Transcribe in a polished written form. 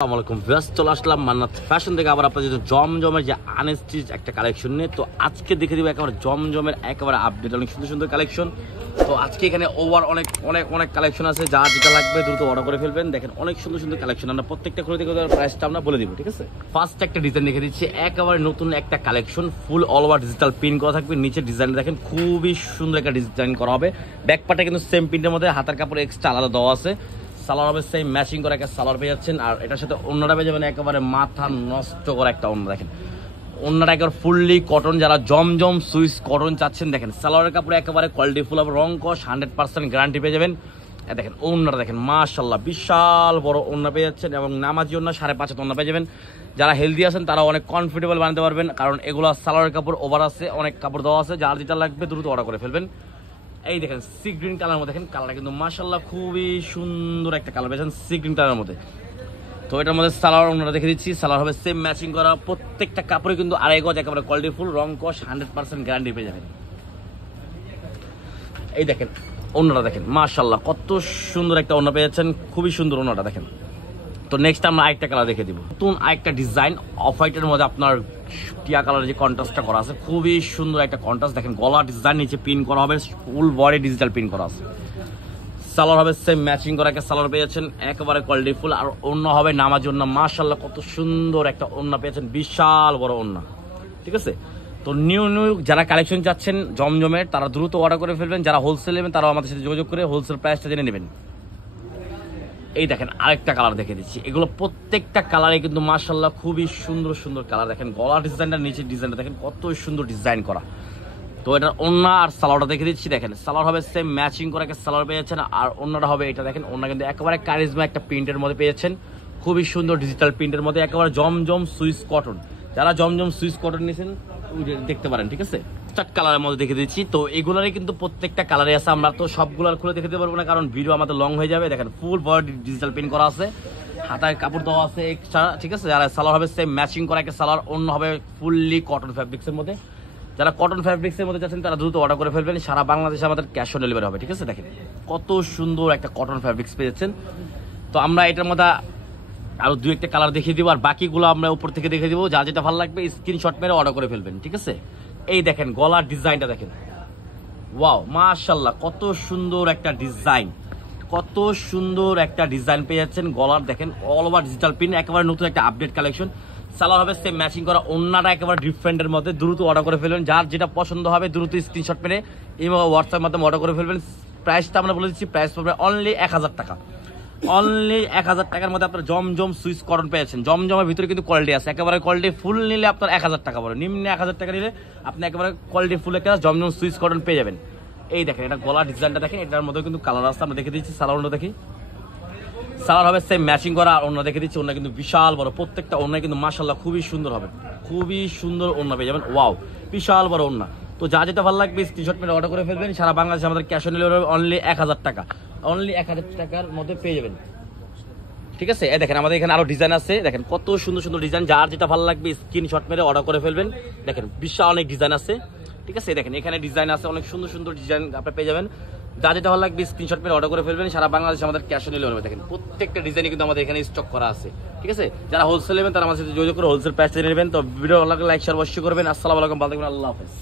আসসালামাইকুম ভিউয়ার্স, চলে আসলাম মান্নাত ফ্যাশন থেকে আবার আপনাদের জমজমের যে আনস্টিচ একটা কালেকশন নিয়ে। তো আজকে দেখে দিব একেবারে জমজমের একেবারে আপডেট অনেক সুন্দর সুন্দর কালেকশন। তো আজকে এখানে ওভার অনেক অনেক অনেক কালেকশন আছে, যা যেটা লাগবে দ্রুত অর্ডার করে ফেলবেন। দেখেন অনেক সুন্দর সুন্দর কালেকশন, আমরা প্রত্যেকটা খুলে দেখে প্রাইসটা আমরা বলে দিব, ঠিক আছে। ফার্স্ট একটা ডিজাইন দেখে দিচ্ছি, একেবারে নতুন একটা কালেকশন, ফুল অল ওভার ডিজিটাল প্রিন্ট করা থাকবে। নিচের ডিজাইন দেখেন খুবই সুন্দর একটা ডিজাইন করা হবে। ব্যাক পার্টে কিন্তু সেম প্রিন্টের মধ্যে হাতার কাপড় এক্সট্রা আলাদা দেওয়া আছে। সালোয়ার হবে সেম ম্যাচিং করে একটা সালোয়ার পেয়ে যাচ্ছেন, আর এটার সাথে অন্যটা পেয়ে যাবেন একেবারে মাথা নষ্ট করা একটা অন্য। দেখেন অন্যটা একেবারে ফুললি কটন, যারা জমজম সুইস কটন চাচ্ছেন দেখেন সালোয়ারের কাপড়ে একেবারে কোয়ালিটি ফুল হবে, রং কস 100% গ্যারান্টি পেয়ে যাবেন। দেখেন অন্যটা দেখেন মাশাআল্লাহ বিশাল বড় অন্য পেয়ে যাচ্ছেন, এবং নামাজি অন্য 5.5 অন্য পেয়ে যাবেন। যারা হেলদি আছেন তারা অনেক কমফোর্টেবল বানাতে পারবেন, কারণ এগুলো সালোয়ারের কাপড় ওভার আছে, অনেক কাপড় দেওয়া আছে। যার যেটা লাগবে দ্রুত অর্ডার করে ফেলবেন। এই দেখেন সি গ্রিন কালার মধ্যে, দেখেন কালারটা কিন্তু মাশাআল্লাহ খুবই সুন্দর একটা কালার পেয়েছেন সি গ্রিন কালারের মধ্যে। তো এটার মধ্যে সালোয়ার ওনারা দেখে দিচ্ছি, সালোয়ার হবে সেম ম্যাচিং করা, প্রত্যেকটা কাপড়ে কিন্তু আড়াই গজ একেবারে কোয়ালিটি ফুল, রং কস 100% গ্যারান্টি পেয়ে যাবেন। এই দেখেন ওনারা দেখেন মাশাআল্লাহ কত সুন্দর একটা ওনা পেয়ে যাচ্ছেন, খুবই সুন্দর ওনাটা দেখেন। তো নেক্সট আমরা আরেকটা কালার দেখে দিব, নতুন আরেকটা ডিজাইন অফ হোয়াইটের মধ্যে আপনার টিয়া কালারের যে কন্ট্রাস্টটা করা আছে, খুবই সুন্দর একটা কন্ট্রাস্ট। দেখেন গলা ডিজাইন নিচে পিন করা হবে, ফুল বডি ডিজিটাল পিন করা আছে। সালোয়ার হবে সেম ম্যাচিং করা একটা সালোয়ার পেয়ে যাচ্ছেন, একেবারে কোয়ালিটি ফুল। আর অন্য হবে নামাজ ওন্না, মাশাআল্লাহ কত সুন্দর একটা ওন্না পেয়েছেন, বিশাল বড় ওন্না, ঠিক আছে। তো নিউ যারা কালেকশন চাচ্ছেন জমজমের তারা দ্রুত অর্ডার করে ফেলবেন, যারা হোলসেল নেবেন তারাও আমাদের সাথে যোগাযোগ করে হোলসেল প্রাইসটা জেনে নেবেন। এই দেখেন আরেকটা কালার দেখে দিচ্ছি, এগুলো প্রত্যেকটা কালারে কিন্তু মাশাআল্লাহ খুবই সুন্দর সুন্দর কালার। দেখেন গলা ডিজাইনটা নিচের ডিজাইনটা দেখেন কত সুন্দর ডিজাইন করা। তো এটার ওন্না আর সালোয়ারটা দেখে দিচ্ছি, দেখেন সালোয়ার হবে সেম ম্যাচিং করে একটা সালোয়ার পেয়ে যাচ্ছেন, আর ওন্নাটা হবে এটা দেখেন ওন্না কিন্তু একেবারে কারিজমা একটা প্রিন্টের মধ্যে পেয়ে যাচ্ছেন, খুবই সুন্দর ডিজিটাল প্রিন্টের মধ্যে, একেবারে জমজম সুইস কটন। যারা জমজম সুইস কটন নিয়েছেন দেখতে পারেন, ঠিক আছে। চার কালারের মধ্যে দেখে দিচ্ছি, তো এগুলোরই কিন্তু প্রত্যেকটা কালারে আছে, আমরা তো সবগুলোর খুলে দেখতে পারবো না কারণ ভিডিও আমাদের লং হয়ে যাবে। দেখেন ফুল বডি ডিজিটাল প্রিন্ট করা আছে, হাতায় কাপড় দেওয়া আছে এক্সট্রা, ঠিক আছে। আর সালোয়ার হবে সেম ম্যাচিং করা একটা সালোয়ার, অন্য হবে ফুললি কটন ফ্যাব্রিক্সের মধ্যে। যারা কটন ফ্যাব্রিক্সের মধ্যে যাচ্ছেন তারা দ্রুত অর্ডার করে ফেলবেন, সারা বাংলাদেশে আমাদের ক্যাশ অন ডেলিভারি হবে, ঠিক আছে। দেখেন কত সুন্দর একটা কটন ফ্যাব্রিক্স পেয়ে যাচ্ছেন। তো আমরা এটার মধ্যে আরো দুই একটা কালার দেখিয়ে দিব, আর বাকিগুলো আমরা উপর থেকে দেখে দিব। যা যেটা ভালো লাগবে স্ক্রিনশট মেরে অর্ডার করে ফেলবেন, ঠিক আছে। এই দেখেন গলার ডিজাইনটা দেখেন, ওয়াও মাশাআল্লাহ কত সুন্দর একটা ডিজাইন, কত সুন্দর একটা ডিজাইন পেয়ে যাচ্ছেন গলার। দেখেন অল ওভার ডিজিটাল প্রিন্ট, একেবারে নতুন একটা আপডেট কালেকশন। সালোয়ার হবে সেম ম্যাচিং করা, ওন্নাটা একেবারে ডিফারেন্টের মধ্যে, দ্রুত অর্ডার করে ফেলবেন। যার যেটা পছন্দ হবে দ্রুত স্ক্রিনশট মেরে এই হোয়াটসঅ্যাপের মাধ্যমে অর্ডার করে ফেলবেন। প্রাইসটা আমরা বলে দিচ্ছি, প্রাইস পড়বে অনলি 1000 টাকা। অনলি 1000 টাকার মধ্যে আপনার জমজম সুইস কটন পেয়েছেন। জমজমের ভিতরে কিন্তু কোয়ালিটি আছে, একেবারে কোয়ালিটি ফুল নিলে আপনার 1000 টাকা পড়ে, নিম্নে 1000 টাকা নিলে আপনি একেবারে কোয়ালিটি ফুল একটা জমজম সুইস কটন পেয়ে যাবেন। এই দেখেন এটা গলা ডিজাইনটা দেখেন, এটার মধ্যে কিন্তু কালার আছে, আমরা দেখে দিচ্ছি। সালোয়ারটা দেখি, সালোয়ার হবে সেম ম্যাচিং করা, আর ওন্না দেখে দিচ্ছি, ওন্না কিন্তু বিশাল বড়, প্রত্যেকটা ওন্না কিন্তু মাশাআল্লাহ খুবই সুন্দর হবে, খুবই সুন্দর ওন্না পেয়ে যাবেন। ওয়াও বিশাল বড় ওন্না। তো যা যেটা ভালো লাগবে স্ক্রিনশট মেরে অর্ডার করে ফেলবেন, সারা বাংলাদেশে আমাদের ক্যাশ অন ডেলিভারি হবে। অনলি 1000 টাকা, অনলি 1000 টাকার মধ্যে পেয়ে যাবেন, ঠিক আছে। এই দেখেন আমাদের এখানে আরো ডিজাইন আছে, দেখেন কত সুন্দর সুন্দর ডিজাইন। যার যেটা ভালো লাগবে স্ক্রিনশট মেরে অর্ডার করে ফেলবেন। দেখেন বিশাল অনেক ডিজাইন আছে, ঠিক আছে। দেখেন এখানে ডিজাইন আছে, অনেক সুন্দর সুন্দর ডিজাইন আপনি পেয়ে যাবেন। যা যেটা ভালো লাগবে স্ক্রিনশট মেরে অর্ডার করে ফেলবেন, সারা বাংলাদেশে আমাদের ক্যাশ অন ডেলিভারি হবে। দেখেন প্রত্যেকটা ডিজাইনে কিন্তু আমাদের এখানে স্টক করা আছে, ঠিক আছে। যারা হোলসেল নেবেন তারা আমাদের সাথে যোগাযোগ করে হোলসেল প্রাইস জেনে নেবেন। তো ভিডিও ভালো লাগলে লাইক শেয়ার অবশ্যই করবেন। আসসালামু আলাইকুম, ভালো থাকবেন, আল্লাহ হাফেজ।